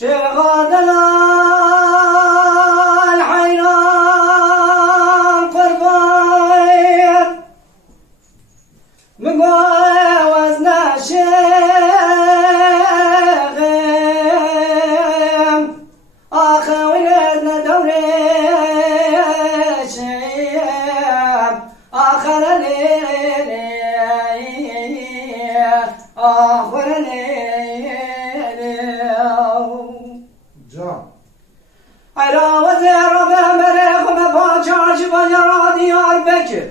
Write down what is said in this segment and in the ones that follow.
شغادنا الحيران قربان مقاوزنا شيخم آخا ولدنا دوري شيخ آخر ليلي آخر ليلي جان علا وزير بمريخ مباجاج بجرا ديار بكر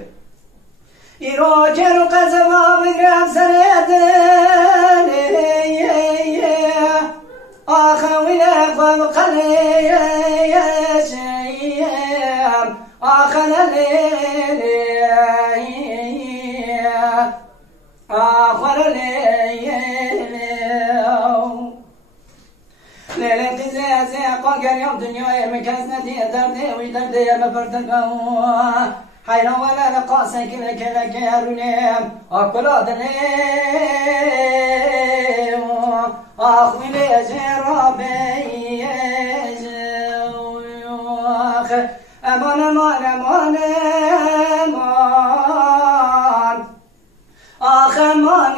يروجر قزما بقرب سريدن آخا وليق ومقلي شيم آخا ليلي آخر ليلي ليلة قزازي قاقر يوم دنيا مكاسنتي دردي ويدردي بفرتقو حيرا ولا لقاسك لك لك يا رنيم أكلاد ليم أخوي لي جرابي أمان أمان أمان أمان آخ أمان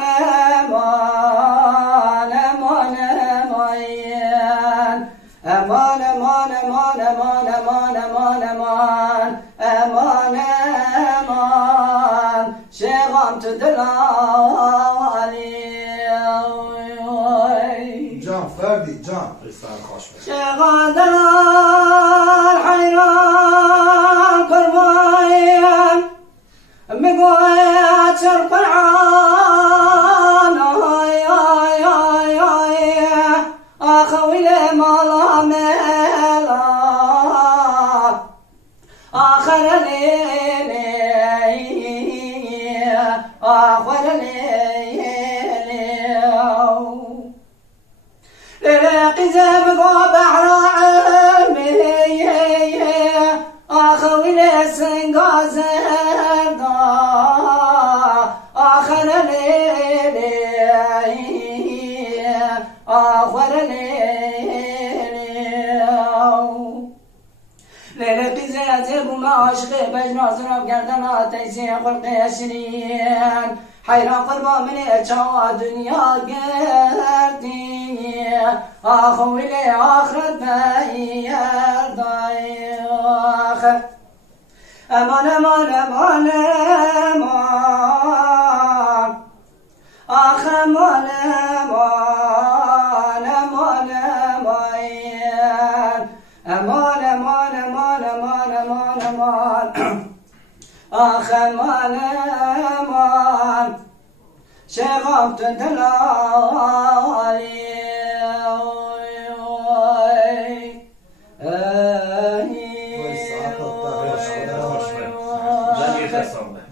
أمان أمان أمان أمان أمان أمان أمان أمان أمان أمان أمان شغام تدلالي جان فردي جان شغام دلال حيران قربان مقويت القرآن أخوي لما ملا آخر ليلي آخر ليلي للاقي زبق بحر عمي أخوي لسنقازر آخر ليلي آخر ليلي ليلة زيادة وما عشقي بجنا زراب قردنا تيسي خلقي شرين حيران قربا من اتشاوى دنيا قردي أخوي لي آخرت بيار ضيخ أمان أمان أمان أمان آخ أمان أمان أمان أمان أمان أمان أمان أمان أمان آخ أمان أمان شغبت دلالي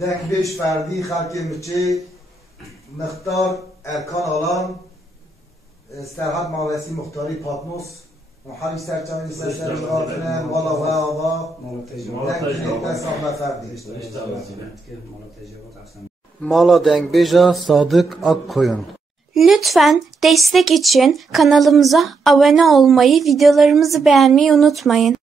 دک بیش فردی خلق مچه مختار ارکان آلان سرحد ماوسی مختاری پاتنوس محلی سرچانی سرچانی جغاتنه مالا و آبا دک بیش فردی Mala Dengbej'a Sadık Akkoyun. Lütfen destek için kanalımıza abone olmayı, videolarımızı beğenmeyi unutmayın.